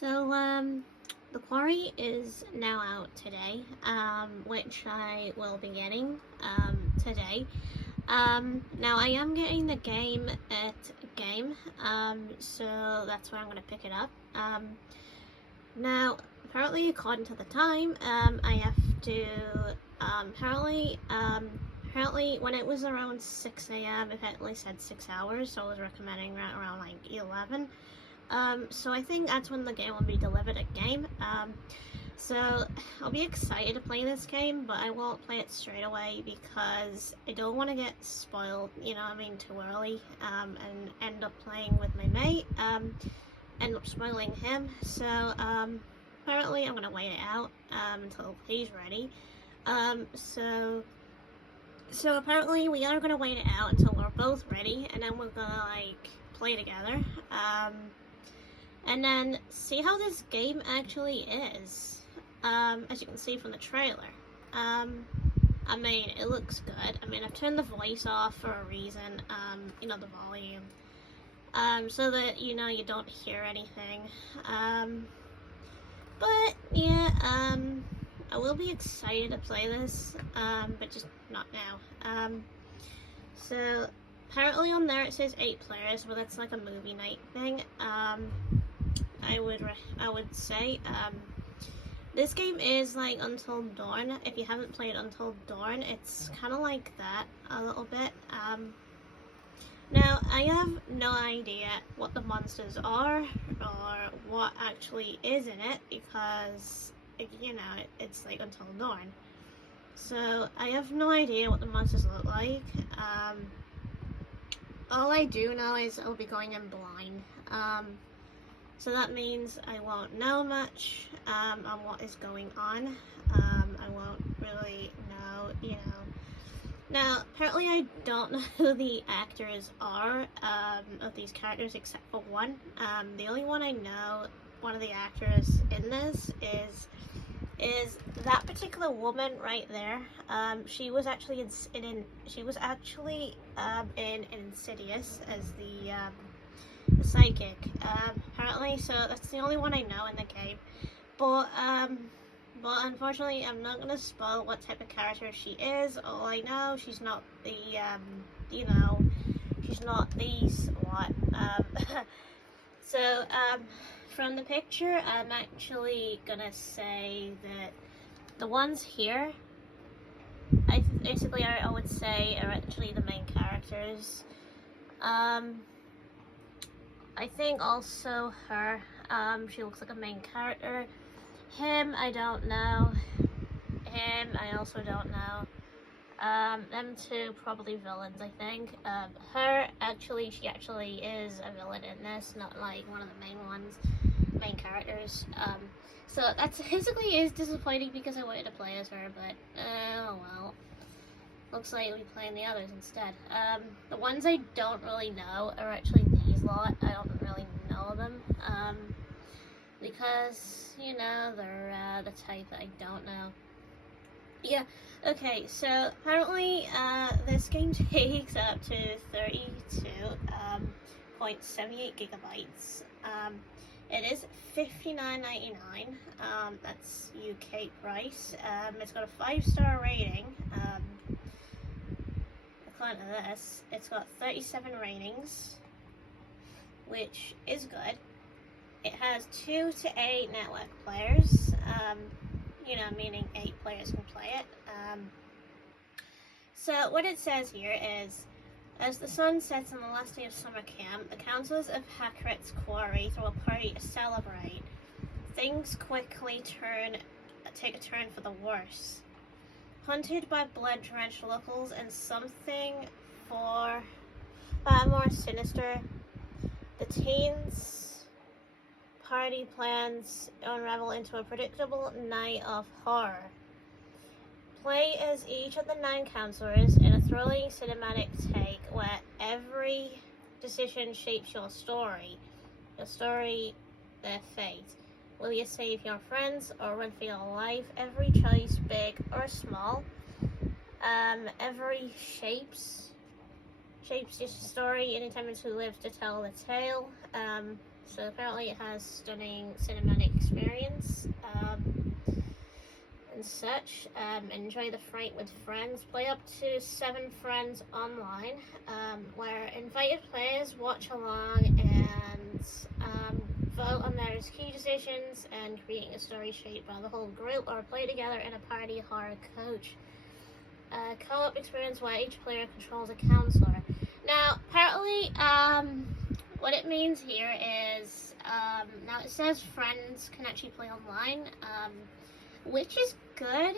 The quarry is now out today, which I will be getting, today. Now I am getting the game at game, so that's where I'm gonna pick it up. Now, apparently, according to the time, I have to, apparently, when it was around 6 a.m., it at least had 6 hours, so I was recommending right around like 11. So I think that's when the game will be delivered at game. So I'll be excited to play this game, but I won't play it straight away because I don't want to get spoiled, too early, and end up playing with my mate, end up spoiling him. So, apparently I'm gonna wait it out, until he's ready. So apparently we are gonna wait it out until we're both ready, and then we're gonna, play together. And then see how this game actually is. As you can see from the trailer. It looks good. I've turned the voice off for a reason, the volume. So that, you don't hear anything. But, yeah, I will be excited to play this, but just not now. So, apparently on there it says 8 players, but that's like a movie night thing. I would say, this game is like Until Dawn. If you haven't played Until Dawn, it's kind of like that a little bit. Now, I have no idea what the monsters are or what actually is in it because, it's like Until Dawn. So, I have no idea what the monsters look like. All I do know is I'll be going in blind. So that means I won't know much on what is going on. I won't really know, Now, apparently I don't know who the actors are of these characters except for one. The only one I know, one of the actors in this is that particular woman right there. She was actually in Insidious as the psychic, apparently, so that's the only one I know in the game, but unfortunately I'm not gonna spoil what type of character she is. All I know, she's not the, she's not these, what, so, from the picture, I'm actually gonna say that the ones here, I would say are actually the main characters. I think also her, she looks like a main character. Him, I don't know. Him, I also don't know. Them two, probably villains, I think. Her, she actually is a villain in this, not like one of the main characters. So that's physically is disappointing because I wanted to play as her, but, oh well. Looks like we'll be playing the others instead. The ones I don't really know are actually these lot. I don't really know them, because, they're, the type that I don't know. Yeah, okay, so apparently, this game takes up to 32.78 gigabytes. It is $59.99, that's UK price. It's got a 5-star rating. According to this, it's got 37 ratings, which is good. It has 2 to 8 network players, meaning 8 players can play it. So what it says here is, as the sun sets on the last day of summer camp, the councillors of Hackett's Quarry throw a party to celebrate. Things quickly take a turn for the worse. Hunted by blood-drenched locals and something far more sinister, the teens' party plans unravel into a predictable night of horror. Play as each of the 9 counselors in a thrilling cinematic take where every decision shapes your story, their fate. Will you save your friends or run for your life? Every choice, big or small, every shapes your story anytime it's who lives to tell the tale. So apparently it has stunning cinematic experience and such. Enjoy the fright with friends. Play up to 7 friends online, where invited players watch along and vote on various key decisions and creating a story shaped by the whole group, or play together in a party horror coach. Co-op experience where each player controls a counselor. Now, apparently, what it means here is, now it says friends can actually play online, which is good,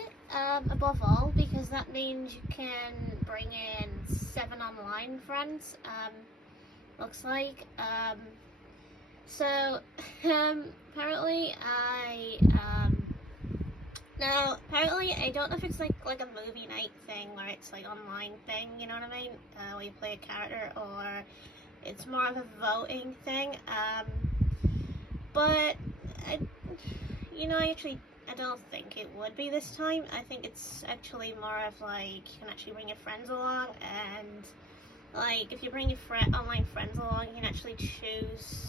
above all, because that means you can bring in 7 online friends, looks like. So, apparently apparently I don't know if it's like a movie night thing where it's like online thing, you know what I mean? Where you play a character, or it's more of a voting thing. But I don't think it would be this time. I think it's actually more of like you can actually bring your friends along, and like if you bring your online friends along, you can actually choose,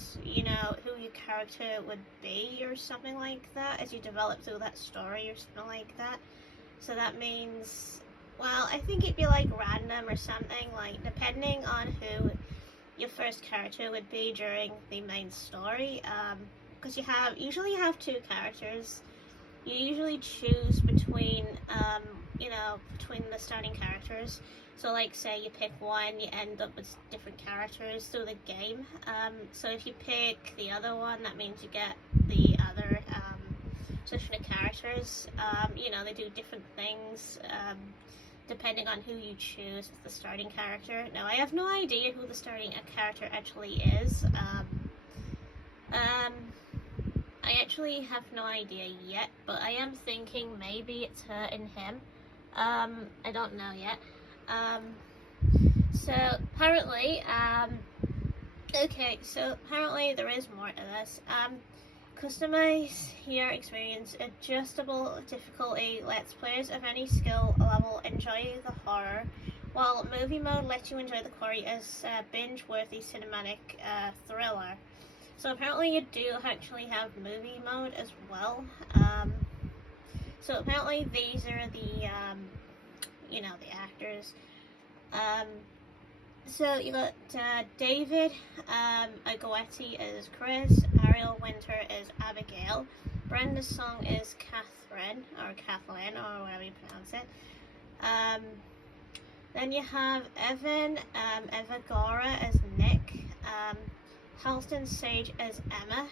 who your character would be or something like that as you develop through that story or something like that. So that means, well, I think it'd be like random or something, like depending on who your first character would be during the main story. Because usually you have 2 characters. You usually choose between the starting characters. So like say you pick one, you end up with different characters through the game. So if you pick the other one, that means you get the other section of characters. They do different things depending on who you choose as the starting character. Now I have no idea who the starting character actually is. I actually have no idea yet, but I am thinking maybe it's her and him. I don't know yet. So apparently there is more to this. Customize your experience. Adjustable difficulty lets players of any skill level enjoy the horror, while movie mode lets you enjoy the quarry as a binge-worthy cinematic thriller. So apparently you do actually have movie mode as well. So apparently these are the the actors. So you got David Agoetti as Chris, Ariel Winter as Abigail, Brenda Song is Catherine, or Kathleen, or whatever you pronounce it. Then you have Evan Evagora as Nick, Halston Sage as Emma,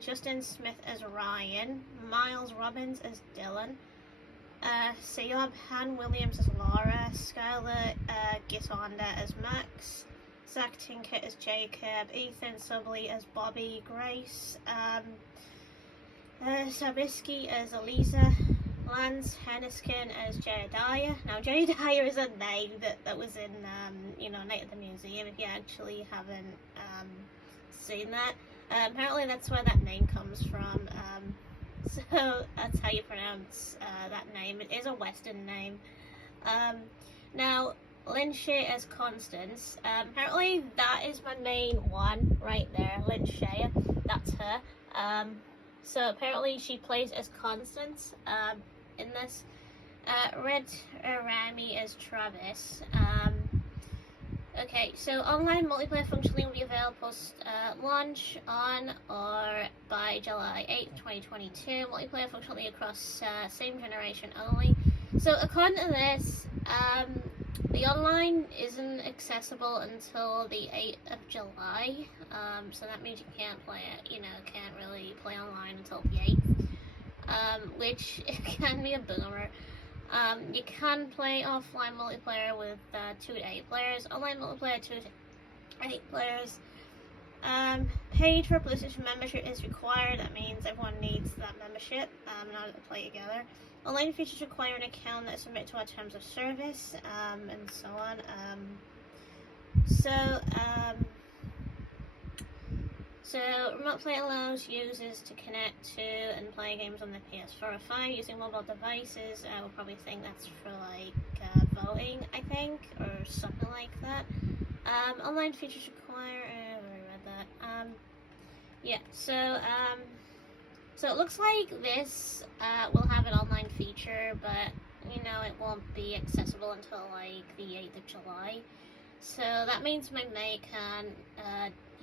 Justin Smith as Ryan, Miles Robbins as Dylan, Sayab Han Williams as Laura, Skylar Gitonda as Max, Zach Tinker as Jacob, Ethan Subley as Bobby, Grace, Sabisky as Eliza, Lance Henniskin as Jedediah. Now Jedediah is a name that was in Night at the Museum, if you actually haven't seen that. Apparently that's where that name comes from. So that's how you pronounce that name. It is a Western name. Now, Lynn Shea as Constance. Apparently that is my main one right there, Lynn Shea. That's her. So apparently she plays as Constance in this. Red Rami as Travis. Okay, so online multiplayer functionally will be available post-launch on or by July 8th, 2022. Multiplayer functionally across same generation only. So according to this, the online isn't accessible until the 8th of July. So that means you can't play it, can't really play online until the 8th, which can be a boomer. You can play offline multiplayer with 2 to 8 players, online multiplayer 2 to 8 players. Paid for PlayStation membership is required. That means everyone needs that membership in order to play together. Online features require an account that is submitted to our terms of service, and so on. So remote play allows users to connect to and play games on their PS4 or 5 using mobile devices. We'll probably think that's for like voting, I think, or something like that. Online features require. I already read But yeah. So it looks like this will have an online feature, but you know it won't be accessible until like the 8th of July. So that means my mate can,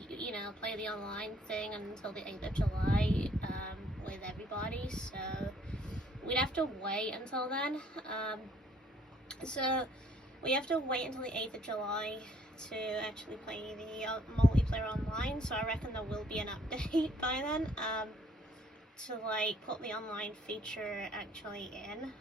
you know, play the online thing until the 8th of July with everybody. So we'd have to wait until then. So we have to wait until the 8th of July to actually play the multiplayer online. So I reckon there will be an update by then to like put the online feature actually in.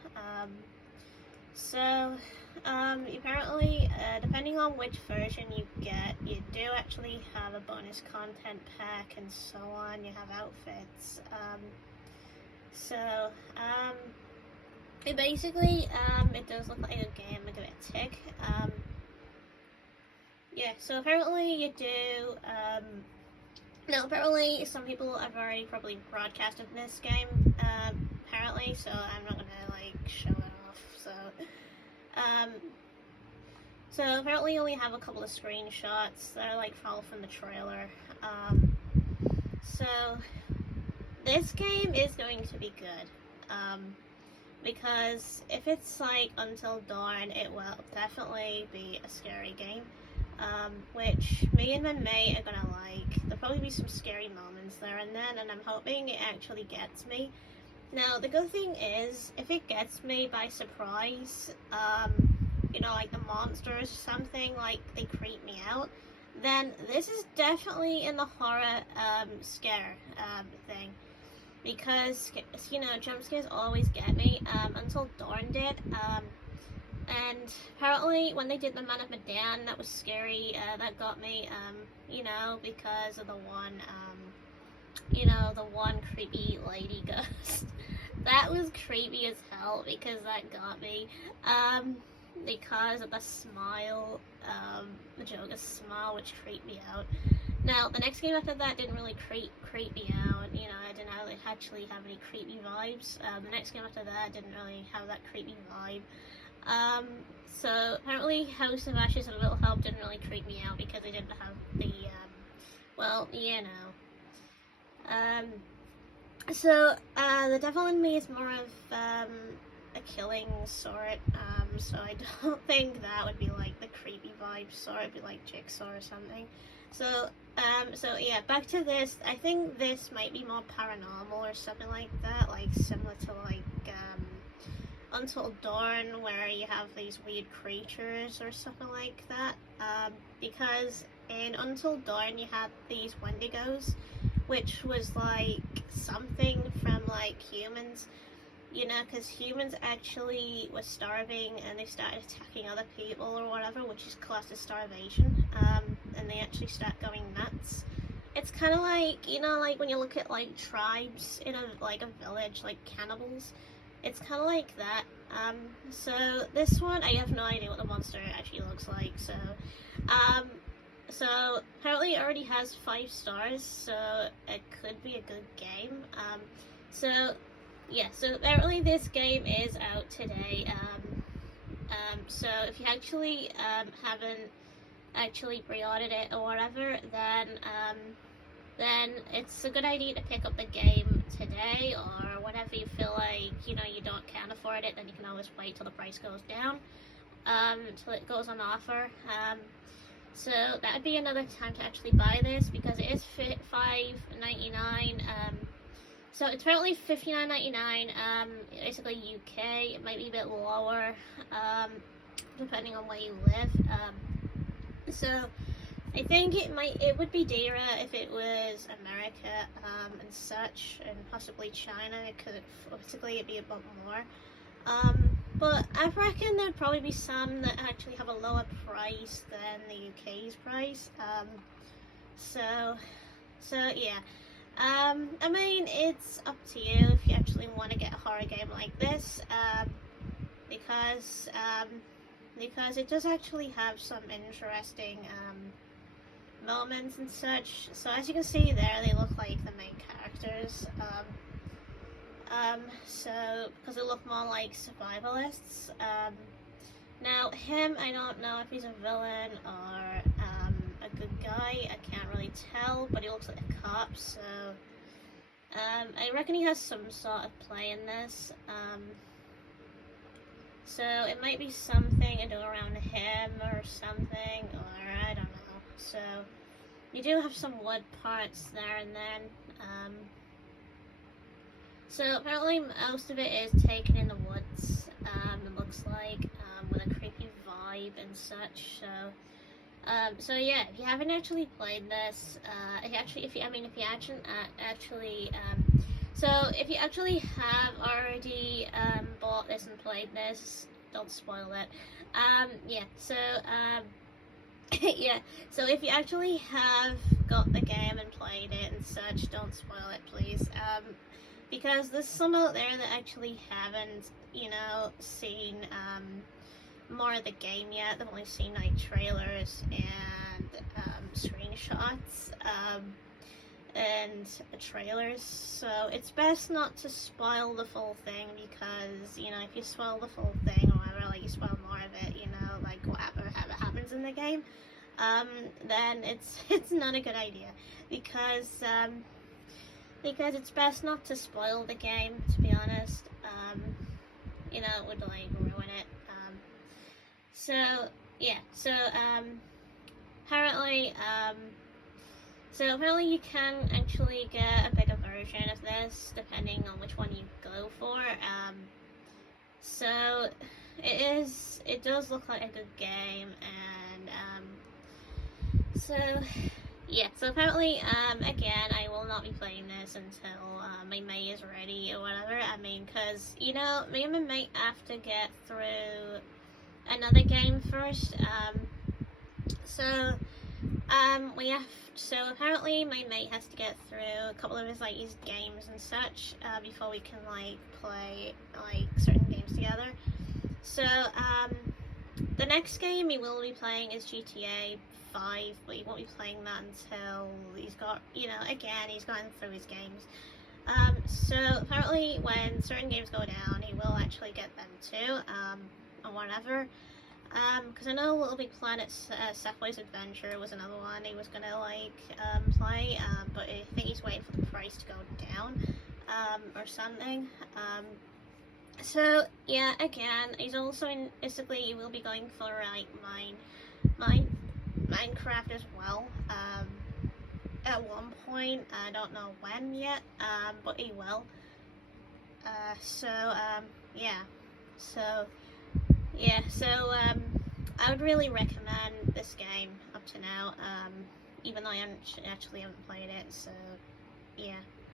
Apparently, depending on which version you get, you do actually have a bonus content pack and so on. You have outfits. It basically, it does look like a game. I'll give it a tick. Yeah, so apparently you do, now apparently some people have already probably broadcasted this game, apparently, so I'm not gonna, like, show it off, so apparently you only have a couple of screenshots that are, like, all from the trailer, so this game is going to be good, because if it's, like, Until Dawn, it will definitely be a scary game, which me and my mate are gonna like. There'll probably be some scary moments there and then, and I'm hoping it actually gets me. Now, the good thing is, if it gets me by surprise, you know, like the monsters or something, like, they creep me out, then this is definitely in the horror, scare, thing. Because, you know, jump scares always get me, Until Dawn did, and apparently when they did the Man of Medan, that was scary, that got me, you know, because of the one, you know, the one creepy lady ghost. That was creepy as hell, because that got me, because of the smile, the Joker's smile, which creeped me out. Now, the next game after that didn't really creep me out, you know, I didn't really actually have any creepy vibes. The next game after that didn't really have that creepy vibe. So apparently House of Ashes and Little Help didn't really creep me out because they didn't have the, well, you know. The Devil in Me is more of, a killing sort, so I don't think that would be like the creepy vibe sort, it'd be like Jigsaw or something. So yeah, back to this. I think this might be more paranormal or something like that, like similar to like, Until Dawn, where you have these weird creatures or something like that, because in Until Dawn you had these Wendigos, which was like something from like humans, you know, because humans actually were starving and they started attacking other people or whatever, which is classed as starvation, and they actually start going nuts. It's kind of like, you know, like when you look at like tribes in a village, like cannibals. It's kind of like that. So this one, I have no idea what the monster actually looks like. So apparently it already has 5 stars, so it could be a good game. So apparently this game is out today. So if you actually haven't actually pre-ordered it or whatever, then it's a good idea to pick up the game today, or whenever you feel like, you know, you can't afford it, then you can always wait till the price goes down, till it goes on offer. So that would be another time to actually buy this, because it is $5.99. So it's currently $59.99, basically UK. It might be a bit lower, depending on where you live. So I think it would be dearer if it was America, and such, and possibly China, because basically it'd be a bit more. But I reckon there'd probably be some that actually have a lower price than the UK's price. So yeah. I mean, it's up to you if you actually want to get a horror game like this, because it does actually have some interesting, moments and such. So as you can see there, they look like the main characters, because they look more like survivalists. Now him, I don't know if he's a villain or, a good guy. guy. I can't really tell, but he looks like a cop, so I reckon he has some sort of play in this. So it might be something to do around him or something, or I don't know. So you do have some wood parts there and then. So apparently most of it is taken in the woods. It looks like, with a creepy vibe and such. So yeah, if you haven't actually played this, if you actually have already bought this and played this, don't spoil it. Yeah. So yeah. So if you actually have got the game and played it and such, don't spoil it, please. Because there's some out there that actually haven't, seen more of the game yet. They've only seen like trailers and screenshots and trailers. So it's best not to spoil the full thing, because if you spoil the full thing, or whatever, like you spoil more of it, like whatever happens in the game, then it's not a good idea, because it's best not to spoil the game, to be honest. It would like ruin it. So yeah, apparently, you can actually get a bigger version of this depending on which one you go for. So it does look like a good game, and so yeah, so apparently, again, I will not be playing this until my mate is ready or whatever. Because, me and my mate have to get through another game first. So apparently my mate has to get through a couple of his games and such, before we can, play, certain games together. So, the next game he will be playing is GTA 5, but he won't be playing that until he's got, he's gotten through his games. So apparently when certain games go down, he will actually get them too, or whatever. Because I know Little Big Planet Safeway's Adventure was another one he was gonna, play, but I think he's waiting for the price to go down, or something. So yeah, again, he's also basically he will be going for Minecraft as well. At one point, I don't know when yet, but he will. I would really recommend this game up to now, even though I haven't played it. So yeah.